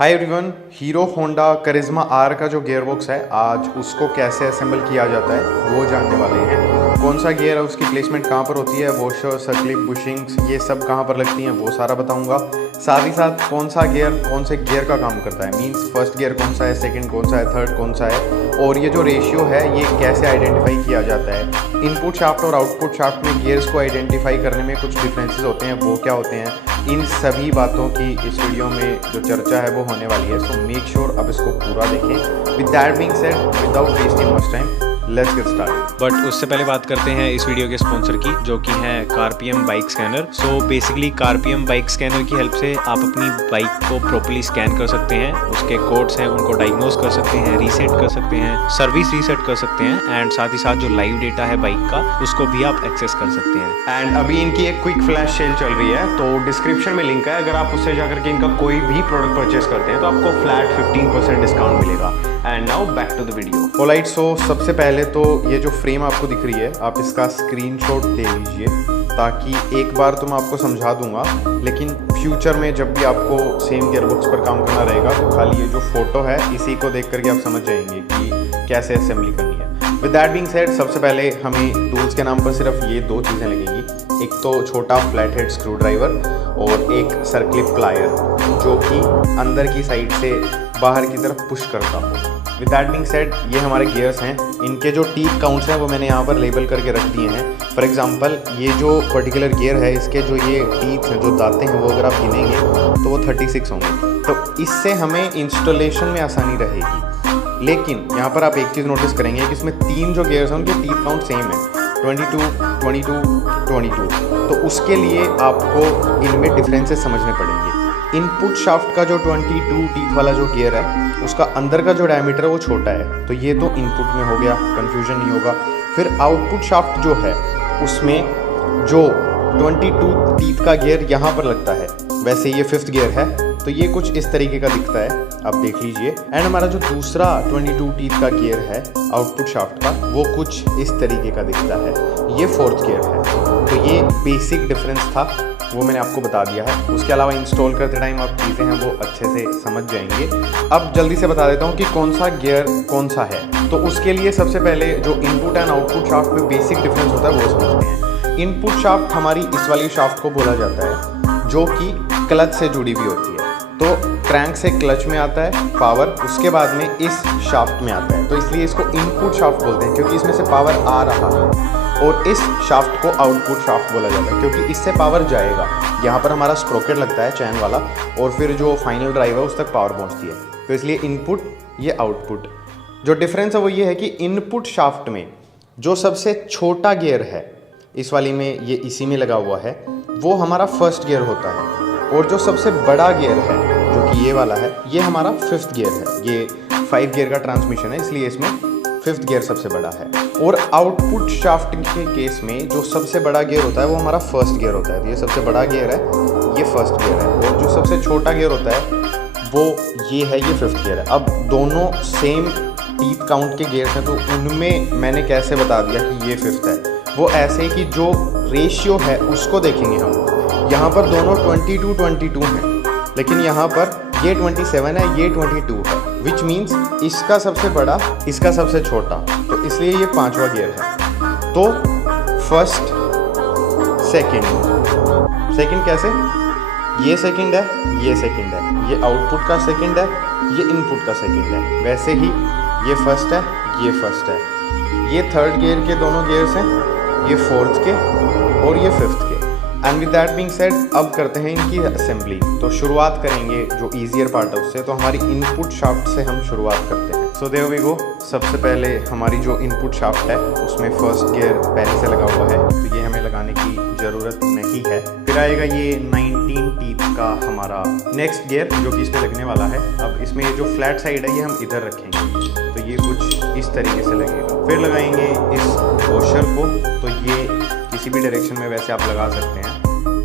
हाय everyone, Hero Honda Karizma R का जो gear box है आज उसको कैसे असेंबल किया जाता है वो जानने वाले हैं। कौन सा गियर है, उसकी प्लेसमेंट कहाँ पर होती है, वॉशर, सर्कलिप, बुशिंग्स ये सब कहाँ पर लगती हैं वो सारा बताऊंगा। साथ ही साथ कौन सा गियर कौन से गियर का काम करता है, मींस फर्स्ट गियर कौन सा है, सेकंड कौन सा है, थर्ड कौन सा है, और ये जो रेशियो है ये कैसे आइडेंटिफाई किया जाता है। इनपुट शाफ्ट और आउटपुट शाफ्ट में गियर्स को आइडेंटिफाई करने में कुछ डिफरेंसेस होते हैं, वो क्या होते हैं, इन सभी बातों की इस वीडियो में जो चर्चा है वो होने वाली है। सो मेक श्योर अब इसको पूरा देखें। With that being said, without wasting much time, let's get started. But उससे पहले बात करते हैं इस वीडियो के स्पॉन्सर की, जो कि है CarPM bike scanner. So basically CarPM bike scanner की हेल्प से आप अपनी बाइक को प्रॉपर्ली स्कैन कर सकते हैं, उसके कोड्स हैं उनको डायग्नोज कर सकते हैं, रीसेट कर सकते हैं, सर्विस रीसेट कर सकते हैं, एंड साथ ही साथ जो लाइव डेटा है बाइक का उसको भी आप एक्सेस कर सकते हैं। एंड अभी इनकी एक क्विक फ्लैश सेल चल रही है, तो डिस्क्रिप्शन में लिंक है, अगर आप उससे जाकर के इनका कोई भी प्रोडक्ट परचेस करते हैं तो आपको फ्लैट 15% डिस्काउंट मिलेगा। And now back to the video. Alright, so सबसे पहले तो ये जो फ्रेम आपको दिख रही है आप इसका स्क्रीनशॉट ले लीजिए, ताकि एक बार तो मैं आपको समझा दूंगा, लेकिन फ्यूचर में जब भी आपको सेम गियरबॉक्स पर काम करना रहेगा तो खाली ये जो फोटो है इसी को देख करके आप समझ जाएंगे कि कैसे असेंबली करनी है। विद दैट बीइंग सेड, सबसे पहले हमें टूल्स के नाम पर सिर्फ ये दो चीज़ें लगेंगी, एक तो छोटा फ्लैट हेड स्क्रू ड्राइवर और एक सर्कलिप प्लायर जो कि अंदर की साइड से बाहर की तरफ पुश करता हो। विद दैट बीइंग सेड, ये हमारे गियर्स हैं, इनके जो टीथ काउंट्स हैं वो मैंने यहाँ पर लेबल करके रख दिए हैं। फॉर एग्जांपल ये जो पर्टिकुलर गियर है इसके जो ये टीथ हैं, जो दांतें हैं, वो अगर आप गिनेंगे तो वो 36 होंगे, तो इससे हमें इंस्टॉलेशन में आसानी रहेगी। लेकिन यहाँ पर आप एक चीज़ नोटिस करेंगे कि इसमें तीन जो गियर्स हैं उनके टीथ काउंट सेम है, 22, 22, 22, तो उसके लिए आपको इनमें डिफरेंसेस समझने पड़ेंगे। इनपुट शाफ्ट का जो 22 टीथ वाला जो गियर है उसका अंदर का जो डायमीटर है वो छोटा है, तो ये तो इनपुट में हो गया, कंफ्यूजन नहीं होगा। फिर आउटपुट शाफ्ट जो है उसमें जो 22 टीथ का गियर यहाँ पर लगता है, वैसे ये 5th गियर है, तो ये कुछ इस तरीके का दिखता है, आप देख लीजिए। एंड हमारा जो दूसरा 22 टीथ का गियर है आउटपुट शाफ्ट का वो कुछ इस तरीके का दिखता है, ये 4th गियर है। तो ये बेसिक डिफरेंस था, वो मैंने आपको बता दिया है। उसके अलावा इंस्टॉल करते टाइम आप चीज़ें हैं वो अच्छे से समझ जाएंगे। अब जल्दी से बता देता हूँ कि कौन सा गियर कौन सा है। तो उसके लिए सबसे पहले जो इनपुट एंड आउटपुट शाफ्ट में बेसिक डिफरेंस होता है वो समझते हैं। इनपुट शाफ्ट हमारी इस वाली शाफ्ट को बोला जाता है जो कि क्लच से जुड़ी हुई होती है, तो क्रैंक से क्लच में आता है पावर, उसके बाद में इस शाफ्ट में आता है, तो इसलिए इसको इनपुट शाफ्ट बोलते हैं क्योंकि इसमें से पावर आ रहा है। और इस शाफ्ट को आउटपुट शाफ्ट बोला जाता है क्योंकि इससे पावर जाएगा, यहाँ पर हमारा स्प्रोकेट लगता है चैन वाला, और फिर जो फाइनल ड्राइव है उस तक पावर पहुँचती है, तो इसलिए इनपुट, ये आउटपुट। जो डिफरेंस है वो ये है कि इनपुट शाफ्ट में जो सबसे छोटा गियर है, इस वाली में ये इसी में लगा हुआ है, वो हमारा फर्स्ट गियर होता है, और जो सबसे बड़ा गियर है जो कि ये वाला है ये हमारा 5th गियर है। ये 5 गियर का ट्रांसमिशन है, इसलिए इसमें 5th गियर सबसे बड़ा है। और आउटपुट शाफ्ट के केस में जो सबसे बड़ा गियर होता है वो हमारा 1st गियर होता है, तो ये सबसे बड़ा गियर है, ये 1st गियर है, और जो सबसे छोटा गियर होता है वो ये है, ये 5th गियर है। अब दोनों सेम टीथ काउंट के गियर्स हैं, तो उनमें मैंने कैसे बता दिया कि ये 5th है, वो ऐसे कि जो रेशियो है उसको देखेंगे हम। यहाँ पर दोनों 22 हैं, लेकिन यहाँ पर ये 27 है, ये 22 है, विच मीन्स इसका सबसे बड़ा, इसका सबसे छोटा, तो इसलिए ये 5वां गियर है। तो फर्स्ट, सेकंड कैसे, ये सेकंड है, ये सेकंड है, ये आउटपुट का सेकंड है, ये इनपुट का सेकंड है, वैसे ही ये फर्स्ट है, ये फर्स्ट है, ये 3rd गियर के दोनों गियर्स हैं, ये 4th के और ये 5th के। And with that being said, अब करते हैं इनकी असेंबली। तो शुरुआत करेंगे जो ईजियर पार्ट है उससे, तो हमारी इनपुट शाफ्ट से हम शुरुआत करते हैं। So there we go. सबसे पहले हमारी जो इनपुट शाफ्ट है उसमें 1st गियर पहले से लगा हुआ है, तो ये हमें लगाने की ज़रूरत नहीं है। फिर आएगा ये 19 टीथ का हमारा नेक्स्ट गियर जो कि इसमें लगने वाला है। अब इसमें ये जो फ्लैट साइड है ये हम इधर रखेंगे, तो ये कुछ इस तरीके से लगेगा। फिर लगाएंगे इस वॉशर को, तो ये किसी भी डायरेक्शन में वैसे आप लगा सकते हैं।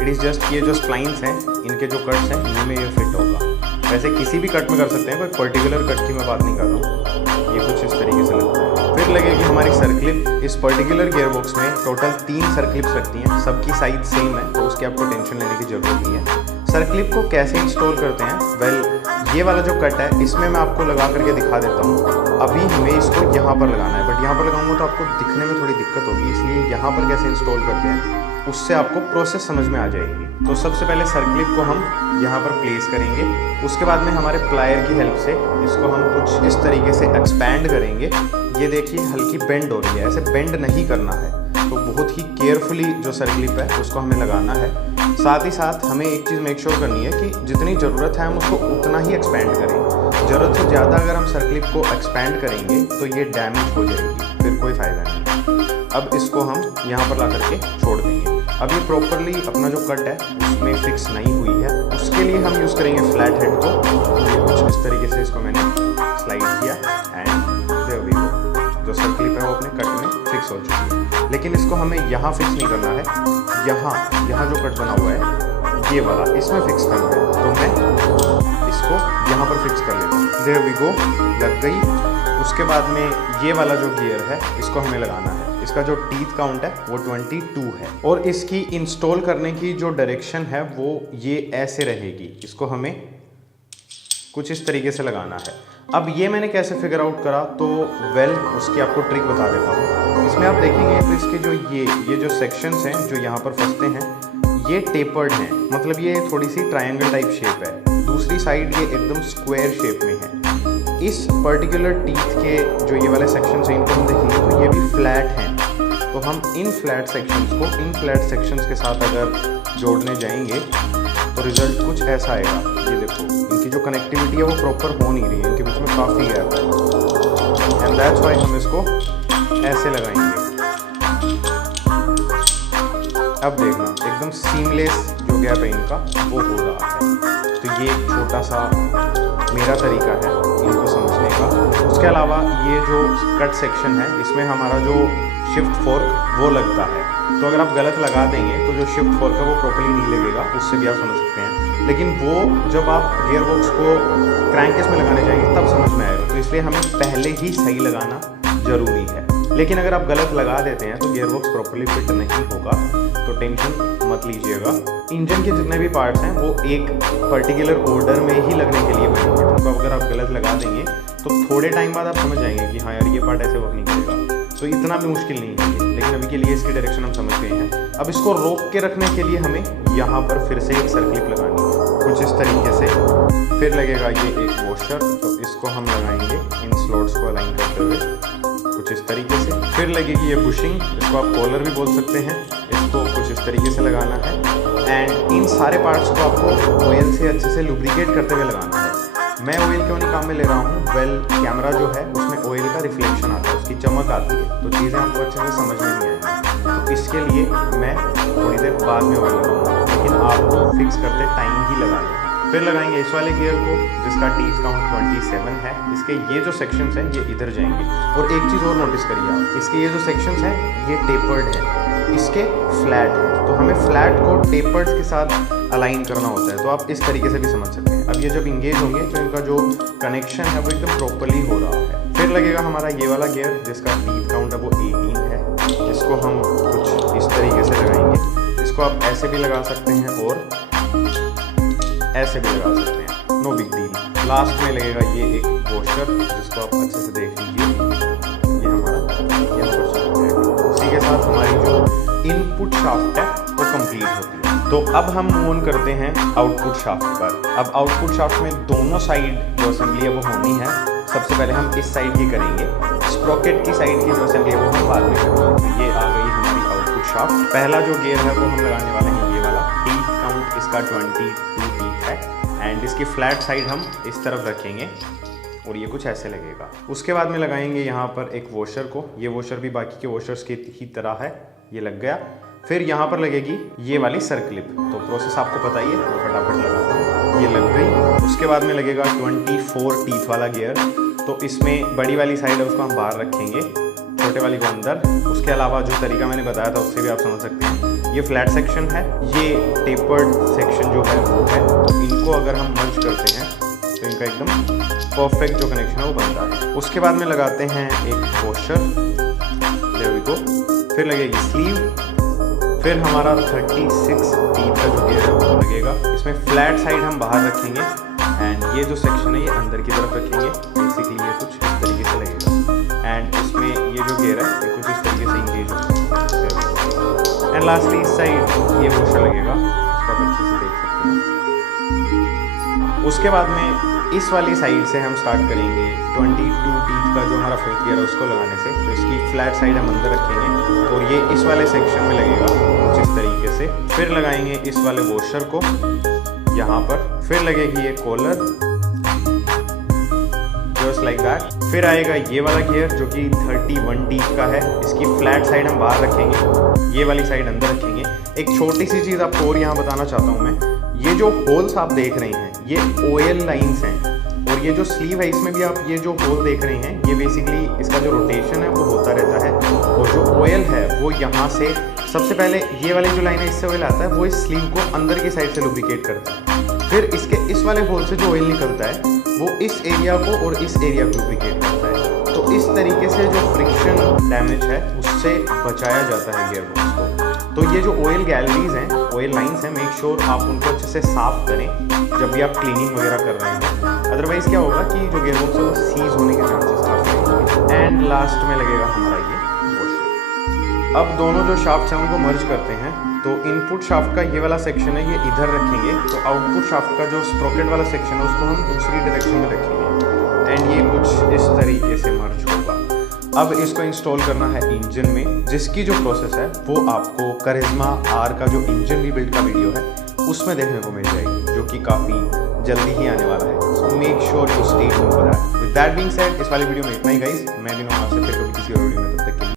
इट इज़ जस्ट ये जो स्प्लाइंस हैं इनके जो कट्स हैं इनमें ये फिट होगा, वैसे किसी भी कट में कर सकते हैं, कोई पर्टिकुलर कट की मैं बात नहीं कर रहा हूँ। ये कुछ इस तरीके से लगता है। फिर लगेगी हमारी सर्कलिप। इस पर्टिकुलर गियर बॉक्स में टोटल 3 सर्कलिप्स लगती हैं, सबकी साइज सेम है, तो उसकी आपको टेंशन लेने की ज़रूरत नहीं है। सर्कलिप को कैसे इंस्टॉल करते हैं, वेल ये वाला जो कट है इसमें मैं आपको लगा करके दिखा देता हूँ। अभी हमें इसको यहाँ पर लगाना है, बट यहाँ पर लगाऊंगा तो आपको दिखने में थोड़ी दिक्कत होगी, इसलिए यहाँ पर कैसे इंस्टॉल करते हैं उससे आपको प्रोसेस समझ में आ जाएगी। तो सबसे पहले सर्कलिप को हम यहाँ पर प्लेस करेंगे, उसके बाद में हमारे प्लायर की हेल्प से इसको हम कुछ इस तरीके से एक्सपैंड करेंगे। ये देखिए हल्की बेंड हो रही है, ऐसे बेंड नहीं करना है, तो बहुत ही केयरफुली जो सर्कलिप है उसको हमें लगाना है। साथ ही साथ हमें एक चीज़ मेक श्योर करनी है कि जितनी ज़रूरत है हम उसको उतना ही एक्सपैंड करें। ज़रूरत से ज़्यादा अगर हम सर्कलिप को एक्सपैंड करेंगे तो ये डैमेज हो जाएगी, फिर कोई फ़ायदा नहीं। अब इसको हम यहाँ पर ला करके छोड़ देंगे। अब ये प्रॉपरली अपना जो कट है उसमें फिक्स नहीं हुई है, उसके लिए हम यूज़ करेंगे फ्लैट हेड को। ये कुछ इस तरीके से इसको मैंने स्लाइड किया एंड देयर वी गो। जो सर्कलिप है वो अपने कट में फिक्स हो चुकी है, लेकिन इसको हमें यहाँ फिक्स नहीं करना है, यहाँ जो कट बना हुआ है ये वाला इसमें फिक्स करना है। तो मैं इसको यहाँ पर फिक्स कर लेता हूँ। देयर वी गो, लग गई। उसके बाद में ये वाला जो गियर है इसको हमें लगाना है। इसका जो टीथ काउंट है वो 22 है और इसकी इंस्टॉल करने की जो डायरेक्शन है वो ये ऐसे रहेगी। इसको हमें कुछ इस तरीके से लगाना है। अब ये मैंने कैसे फिगर आउट करा, तो उसकी आपको ट्रिक बता देता हूँ। इसमें आप देखेंगे तो इसके जो ये जो सेक्शंस हैं जो यहाँ पर फंसते हैं ये टेपर्ड हैं, मतलब ये थोड़ी सी ट्रायंगल टाइप शेप है। दूसरी साइड ये एकदम स्क्वायर शेप में है। इस पर्टिकुलर टीथ के जो ये वाले सेक्शंस हैं इनको हम देखेंगे तो ये भी फ्लैट हैं। तो हम इन फ्लैट सेक्शंस के साथ अगर जोड़ने जाएंगे तो रिजल्ट कुछ ऐसा आएगा। ये देखो इनकी जो कनेक्टिविटी है वो प्रॉपर हो नहीं रही है, इनके बीच में काफ़ी गैप है एंड दैट्स व्हाई हम इसको ऐसे लगाएंगे। अब देखना एकदम सीमलेस जो गैप है इनका वो हो रहा है। तो ये एक छोटा सा मेरा तरीका है इनको समझने का। उसके अलावा ये जो कट सेक्शन है इसमें हमारा जो शिफ्ट फोर्क वो लगता है, तो अगर आप गलत लगा देंगे तो जो शिफ्ट फोर्क है वो प्रॉपर्ली नहीं लगेगा, उससे भी आप समझ सकते हैं। लेकिन वो जब आप गियर बॉक्स को क्रैंकेस में लगाने जाएंगे तब समझ में आएगा, तो इसलिए हमें पहले ही सही लगाना ज़रूरी है। लेकिन अगर आप गलत लगा देते हैं तो गियर बॉक्स प्रॉपर्ली फिट नहीं होगा, तो टेंशन मत लीजिएगा। इंजन के जितने भी पार्ट्स हैं वो एक पर्टिकुलर ऑर्डर में ही लगने के लिए बने हैं, उनको अगर आप गलत लगा देंगे तो थोड़े टाइम बाद आप समझ जाएंगे कि हाँ यार ये पार्ट ऐसे वर्क नहीं करेगा। तो इतना भी मुश्किल नहीं है, लेकिन अभी के लिए इसकी डायरेक्शन हम समझ गए हैं। अब इसको रोक के रखने के लिए हमें यहाँ पर फिर से एक सर्कलिप लगानी है कुछ इस तरीके से। फिर लगेगा ये एक वॉशर, तो इसको हम लगाएंगे इन स्लॉट्स को अलाइन करते हुए कुछ इस तरीके से। फिर लगेगी ये बुशिंग, इसको आप कॉलर भी बोल सकते हैं, इसको कुछ इस तरीके से लगाना है एंड इन सारे पार्ट्स को आपको ऑयल से अच्छे से लुब्रिकेट करते हुए लगाना है। मैं ऑयल क्यों नहीं काम में ले रहा हूँ, कैमरा जो है उसमें ऑयल का रिफ्लेक्शन आता है, उसकी चमक आती है, तो चीज़ें आपको अच्छे से समझ में नहीं आएंगी। तो इसके लिए मैं थोड़ी देर बाद में ऑयल लगाऊंगा, लेकिन आपको फिक्स करते टाइम ही लगा लें। फिर लगाएंगे इस वाले गियर को जिसका टीथ काउंट 27 है। इसके ये जो सेक्शंस हैं ये इधर जाएंगे। और एक चीज़ और नोटिस करिए आप, इसके ये जो सेक्शंस हैं ये टेपर्ड है, इसके फ्लैट है, तो हमें फ्लैट को टेपर्ड्स के साथ अलाइन करना होता है। तो आप इस तरीके से भी समझ सकते हैं। अब ये जब इंगेज होंगे तो इनका जो कनेक्शन है वो एकदम प्रॉपरली हो रहा है। फिर लगेगा हमारा ये वाला गियर जिसका टीथ काउंट है वो 18 है, जिसको हम कुछ इस तरीके से लगाएंगे। इसको आप ऐसे भी लगा सकते हैं और ऐसे भी लगा सकते हैं, नो बिग डील। लास्ट में लगेगा ये एक वॉशर जिसको आप अच्छे से देख लीजिए, ये हमारा यहाँ पर चल जाएगा। इसी के साथ हमारी जो इनपुट शाफ्ट है वो कंप्लीट होती है। तो अब हम मूव ऑन करते हैं आउटपुट शाफ्ट पर। अब आउटपुट शाफ्ट में दोनों साइड जो असेंबली है वो होनी है। सबसे पहले हम इस साइड की करेंगे, स्प्रॉकेट की साइड की जो असेंबली है वो हम बाद में करेंगे। ये आ गई हमारी आउटपुट शाफ्ट। पहला जो गियर है वो हम लगाने वाले हैं ये वाला। टीथ काउंट इसका 22 टीथ है एंड इसकी फ्लैट साइड हम इस तरफ रखेंगे और ये कुछ ऐसे लगेगा। उसके बाद में लगाएंगे यहाँ पर एक वॉशर को। ये वॉशर भी बाकी के वॉशर्स की ही तरह है, ये लग गया। फिर यहाँ पर लगेगी ये वाली सर्कलिप। तो प्रोसेस आपको पता ही है, मैं फटाफट लगाता हूँ, ये लग गई। उसके बाद में लगेगा 24 टीथ वाला गियर। तो इसमें बड़ी वाली साइड है उसको हम बाहर रखेंगे, छोटे वाली को अंदर। उसके अलावा जो तरीका मैंने बताया था उससे भी आप समझ सकते हैं। ये फ्लैट सेक्शन है, ये टेपर्ड सेक्शन जो है वो है। तो इनको अगर हम मर्ज करते हैं तो इनका एकदम परफेक्ट जो कनेक्शन है वो बनता है। उसके बाद में लगाते हैं एक वॉशर, देयर वी गो। फिर लगेगी स्लीव। फिर हमारा 36 टीथ का जो गियर है वो लगेगा। इसमें फ्लैट साइड हम बाहर रखेंगे एंड ये जो सेक्शन है ये अंदर की तरफ रखेंगे। बेसिकली ये कुछ इस तरीके से लगेगा एंड इसमें ये जो गियर है ये कुछ इस तरीके से इंगेज होगा। एंड लास्टली इस साइड ये वॉशर लगेगा, इसको आप अच्छे से देख सकते हैं। उसके बाद में इस वाली साइड से हम स्टार्ट करेंगे 22 टीथ का जो हमारा फिफ्थ गियर है उसको लगाने से। तो इसकी फ्लैट साइड हम अंदर रखेंगे और ये इस वाले सेक्शन में लगेगा कुछ इस तरीके से। फिर लगाएंगे इस वाले वॉशर को यहाँ पर, फिर लगेगी ये कॉलर जस्ट लाइक दैट। फिर आएगा ये वाला गियर जो कि 31 टीथ का है, इसकी फ्लैट साइड हम बाहर रखेंगे, ये वाली साइड अंदर रखेंगे। एक छोटी सी चीज़ आपको और यहाँ बताना चाहता हूँ मैं, ये जो होल्स आप देख रहे हैं ये ऑयल लाइंस हैं और ये जो स्लीव है इसमें भी आप ये जो होल देख रहे हैं ये बेसिकली इसका जो रोटेशन है वो होता रहता है और जो ऑयल है वो यहाँ से सबसे पहले ये वाली जो लाइन है इससे ऑयल आता है, वो इस स्लीव को अंदर की साइड से लुब्रिकेट करता है। फिर इसके इस वाले होल से जो ऑयल निकलता है वो इस एरिया को और इस एरिया को लुब्रिकेट करता है। तो इस तरीके से जो फ्रिक्शन डैमेज है उससे बचाया जाता है गियर बॉक्स को। तो ये जो ऑयल गैलरीज हैं, ऑयल लाइंस हैं, मेक श्योर आप उनको अच्छे से साफ करें जब भी आप क्लीनिंग वगैरह कर रहे हैं। अदरवाइज क्या होगा कि जो गियर बॉक्स है वो सीज होने के चांसेस काफ़ी रहेंगे। एंड लास्ट में लगेगा हमारा ये वॉशर। अब दोनों जो शाफ्ट्स हैं उनको मर्ज करते हैं। तो इनपुट शाफ्ट का ये वाला सेक्शन है ये इधर रखेंगे, तो आउटपुट शाफ्ट का जो स्प्रोकेट वाला सेक्शन है उसको हम दूसरी डायरेक्शन में रखेंगे एंड ये कुछ इस तरीके से मर्ज होगा। अब इसको इंस्टॉल करना है इंजन में, जिसकी जो प्रोसेस है वो आपको करिश्मा आर का जो इंजन रीबिल्ड का वीडियो है उसमें देखने को मिल जाएगी, जो कि काफ़ी जल्दी ही आने वाला है। So make sure you stay tuned for that. With that being said, इस वाली वीडियो में इतना ही गाइस। मैं भी आपसे फिर कभी किसी और वीडियो में, तब तक के लिए